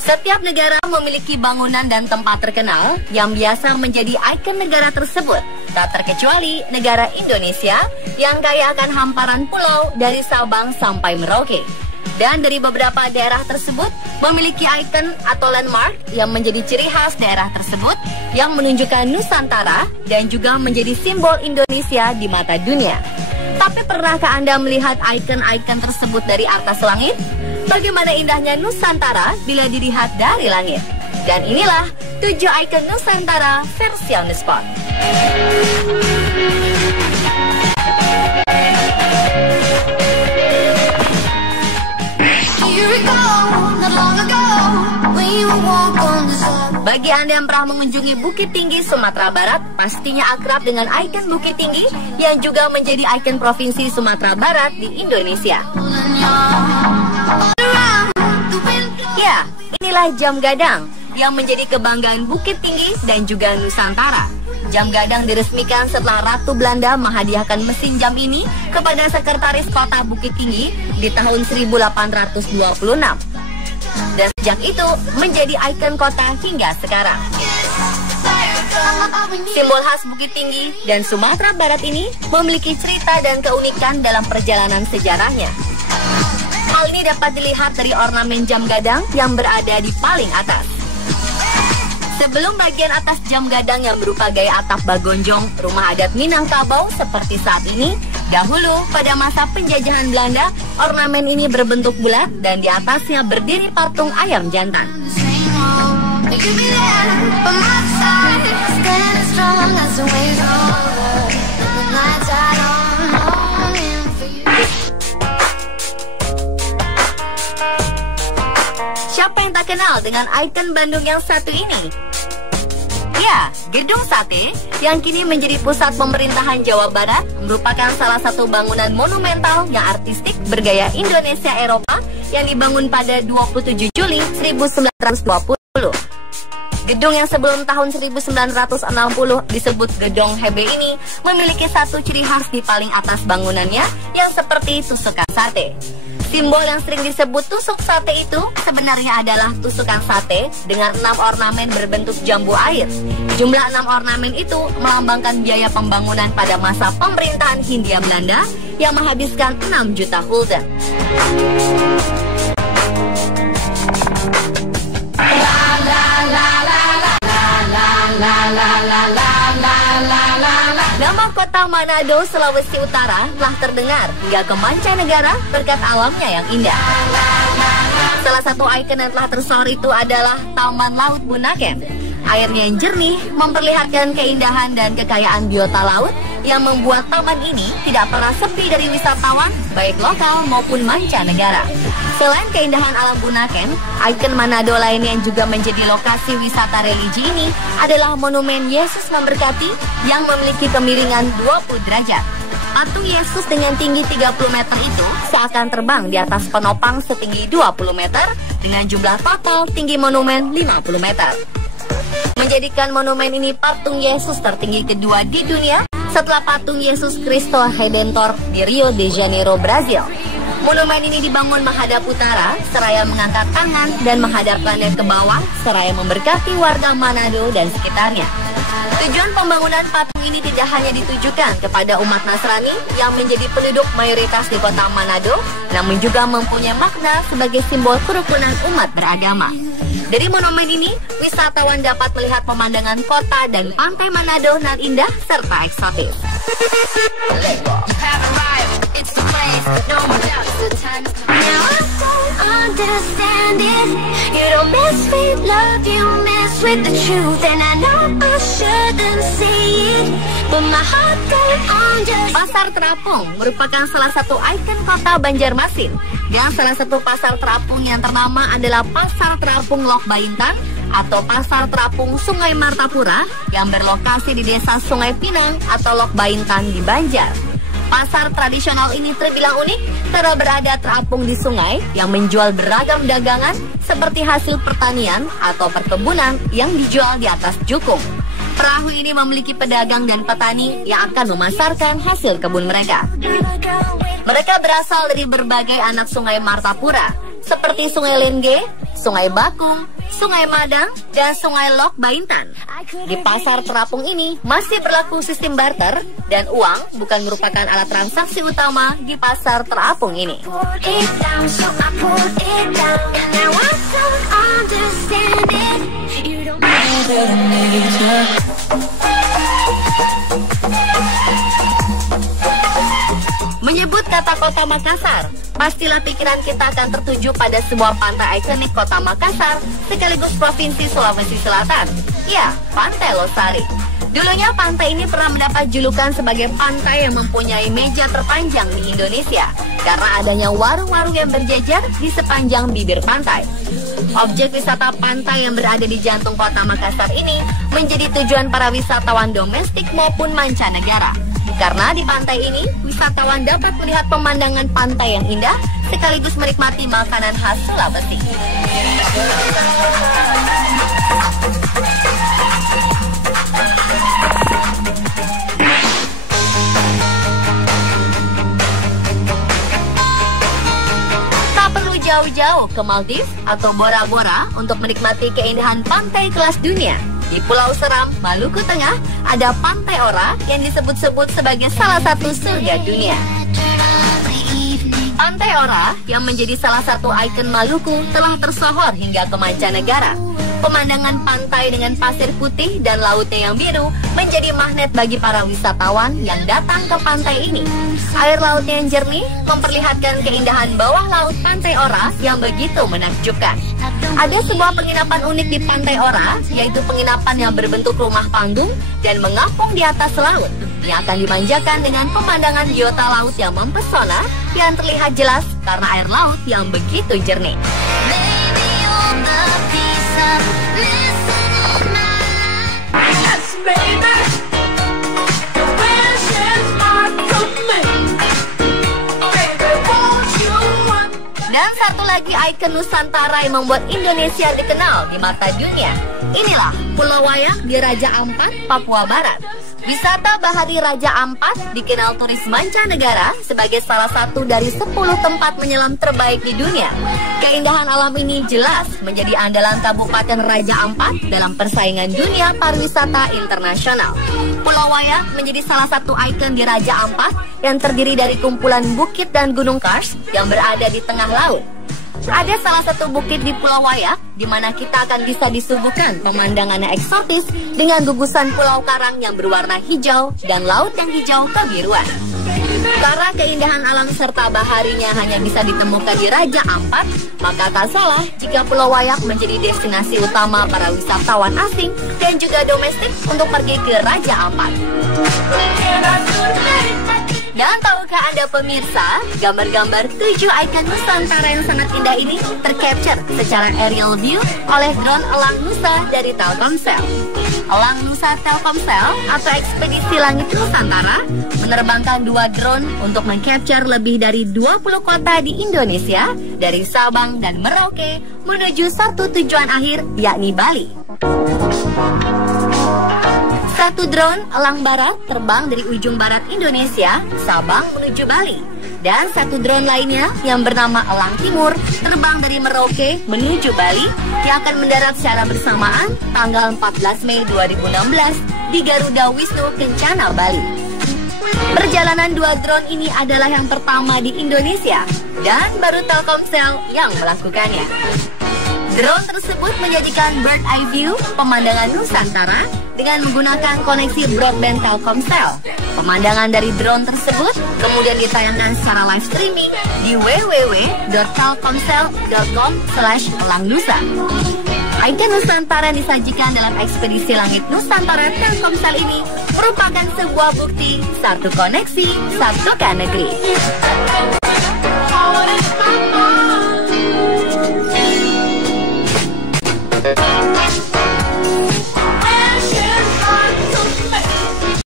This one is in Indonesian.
Setiap negara memiliki bangunan dan tempat terkenal yang biasa menjadi ikon negara tersebut. Tak terkecuali negara Indonesia yang kaya akan hamparan pulau dari Sabang sampai Merauke. Dan dari beberapa daerah tersebut memiliki ikon atau landmark yang menjadi ciri khas daerah tersebut yang menunjukkan Nusantara dan juga menjadi simbol Indonesia di mata dunia. Tapi pernahkah Anda melihat ikon-ikon tersebut dari atas langit? Bagaimana indahnya Nusantara bila dilihat dari langit? Dan inilah 7 ikon Nusantara versi on the spot. Bagi Anda yang pernah mengunjungi Bukit Tinggi, Sumatera Barat, pastinya akrab dengan ikon Bukit Tinggi yang juga menjadi ikon Provinsi Sumatera Barat di Indonesia. Ya, inilah jam gadang yang menjadi kebanggaan Bukit Tinggi dan juga Nusantara. Jam gadang diresmikan setelah Ratu Belanda menghadiahkan mesin jam ini kepada Sekretaris Kota Bukit Tinggi di tahun 1826. Dan sejak itu menjadi ikon kota hingga sekarang. Simbol khas Bukit Tinggi dan Sumatera Barat ini memiliki cerita dan keunikan dalam perjalanan sejarahnya. Hal ini dapat dilihat dari ornamen jam gadang yang berada di paling atas. Sebelum bagian atas jam gadang yang berupa gaya atap bagonjong rumah adat Minangkabau seperti saat ini, dahulu pada masa penjajahan Belanda, ornamen ini berbentuk bulat dan di atasnya berdiri patung ayam jantan. Siapa yang tak kenal dengan ikon Bandung yang satu ini? Ya, Gedung Sate yang kini menjadi pusat pemerintahan Jawa Barat merupakan salah satu bangunan monumental yang artistik bergaya Indonesia Eropa yang dibangun pada 27 Juli 1920. Gedung yang sebelum tahun 1960 disebut Gedung Hebe ini memiliki satu ciri khas di paling atas bangunannya yang seperti tusukan sate. Simbol yang sering disebut tusuk sate itu sebenarnya adalah tusukan sate dengan 6 ornamen berbentuk jambu air. Jumlah 6 ornamen itu melambangkan biaya pembangunan pada masa pemerintahan Hindia Belanda yang menghabiskan 6 juta gulden. Nama kota Manado, Sulawesi Utara telah terdengar hingga ke mancanegara berkat alamnya yang indah. Salah satu ikon yang telah tersohor itu adalah Taman Laut Bunaken. Airnya yang jernih memperlihatkan keindahan dan kekayaan biota laut yang membuat taman ini tidak pernah sepi dari wisatawan baik lokal maupun mancanegara. Selain keindahan alam Bunaken, ikon Manado lainnya yang juga menjadi lokasi wisata religi ini adalah Monumen Yesus Memberkati yang memiliki kemiringan 20 derajat. Patung Yesus dengan tinggi 30 meter itu seakan terbang di atas penopang setinggi 20 meter dengan jumlah total tinggi monumen 50 meter. Menjadikan monumen ini patung Yesus tertinggi kedua di dunia setelah patung Yesus Kristo Redentor di Rio de Janeiro, Brazil. Monumen ini dibangun menghadap utara, seraya mengangkat tangan dan menghadapkannya ke bawah, seraya memberkati warga Manado dan sekitarnya. Tujuan pembangunan patung ini tidak hanya ditujukan kepada umat Nasrani yang menjadi penduduk mayoritas di kota Manado, namun juga mempunyai makna sebagai simbol kerukunan umat beragama. Dari monumen ini, wisatawan dapat melihat pemandangan kota dan pantai Manado nan indah serta eksotis. Pasar Terapung merupakan salah satu ikon kota Banjarmasin. Dan salah satu pasar terapung yang ternama adalah Pasar Terapung Lok Baintan atau Pasar Terapung Sungai Martapura yang berlokasi di Desa Sungai Pinang atau Lok Baintan di Banjar. Pasar tradisional ini terbilang unik karena berada terapung di sungai yang menjual beragam dagangan seperti hasil pertanian atau perkebunan yang dijual di atas jukung. Perahu ini memiliki pedagang dan petani yang akan memasarkan hasil kebun mereka. Mereka berasal dari berbagai anak sungai Martapura, seperti Sungai Lengge, Sungai Bakung, Sungai Madang, dan Sungai Lok Baintan. Di pasar terapung ini masih berlaku sistem barter, dan uang bukan merupakan alat transaksi utama di pasar terapung ini. Menyebut kata Kota Makassar, pastilah pikiran kita akan tertuju pada sebuah pantai ikonik Kota Makassar sekaligus Provinsi Sulawesi Selatan. Ya, Pantai Losari. Dulunya pantai ini pernah mendapat julukan sebagai pantai yang mempunyai meja terpanjang di Indonesia karena adanya warung-warung yang berjejer di sepanjang bibir pantai. Objek wisata pantai yang berada di jantung Kota Makassar ini menjadi tujuan para wisatawan domestik maupun mancanegara. Karena di pantai ini, wisatawan dapat melihat pemandangan pantai yang indah sekaligus menikmati makanan khas Sulawesi. Tak perlu jauh-jauh ke Maldives atau Bora Bora untuk menikmati keindahan pantai kelas dunia. Di Pulau Seram, Maluku Tengah, ada Pantai Ora yang disebut-sebut sebagai salah satu surga dunia. Pantai Ora yang menjadi salah satu ikon Maluku telah tersohor hingga ke mancanegara. Pemandangan pantai dengan pasir putih dan lautnya yang biru menjadi magnet bagi para wisatawan yang datang ke pantai ini. Air lautnya yang jernih memperlihatkan keindahan bawah laut Pantai Ora yang begitu menakjubkan. Ada sebuah penginapan unik di Pantai Ora, yaitu penginapan yang berbentuk rumah panggung dan mengapung di atas laut, yang akan dimanjakan dengan pemandangan biota laut yang mempesona yang terlihat jelas karena air laut yang begitu jernih. Dan satu lagi ikon Nusantara yang membuat Indonesia dikenal di mata dunia. Inilah Pulau Wayak di Raja Ampat, Papua Barat. Wisata Bahari Raja Ampat dikenal turis mancanegara sebagai salah satu dari 10 tempat menyelam terbaik di dunia. Keindahan alam ini jelas menjadi andalan Kabupaten Raja Ampat dalam persaingan dunia pariwisata internasional. Pulau Wayak menjadi salah satu ikon di Raja Ampat yang terdiri dari kumpulan bukit dan gunung kars yang berada di tengah laut. Ada salah satu bukit di Pulau Wayak di mana kita akan bisa disuguhkan pemandangannya eksotis dengan gugusan pulau karang yang berwarna hijau dan laut yang hijau kebiruan. Karena keindahan alam serta baharinya hanya bisa ditemukan di Raja Ampat, maka tak salah jika Pulau Wayak menjadi destinasi utama para wisatawan asing dan juga domestik untuk pergi ke Raja Ampat. Dan tahukah Anda pemirsa, gambar-gambar 7 ikon Nusantara yang sangat indah ini tercapture secara aerial view oleh drone Elang Nusa dari Telkomsel. Elang Nusa Telkomsel atau Ekspedisi Langit Nusantara menerbangkan 2 drone untuk mengcapture lebih dari 20 kota di Indonesia dari Sabang dan Merauke menuju satu tujuan akhir yakni Bali. Satu drone Elang Barat terbang dari ujung barat Indonesia, Sabang menuju Bali. Dan satu drone lainnya yang bernama Elang Timur terbang dari Merauke menuju Bali yang akan mendarat secara bersamaan tanggal 14 Mei 2016 di Garuda Wisnu Kencana, Bali. Perjalanan 2 drone ini adalah yang pertama di Indonesia dan baru Telkomsel yang melakukannya. Drone tersebut menyajikan bird eye view pemandangan Nusantara dengan menggunakan koneksi broadband Telkomsel. Pemandangan dari drone tersebut kemudian ditayangkan secara live streaming di www.telkomsel.com/elangnusa. Ikon Nusantara yang disajikan dalam Ekspedisi Langit Nusantara Telkomsel ini merupakan sebuah bukti satu koneksi, satukan negeri.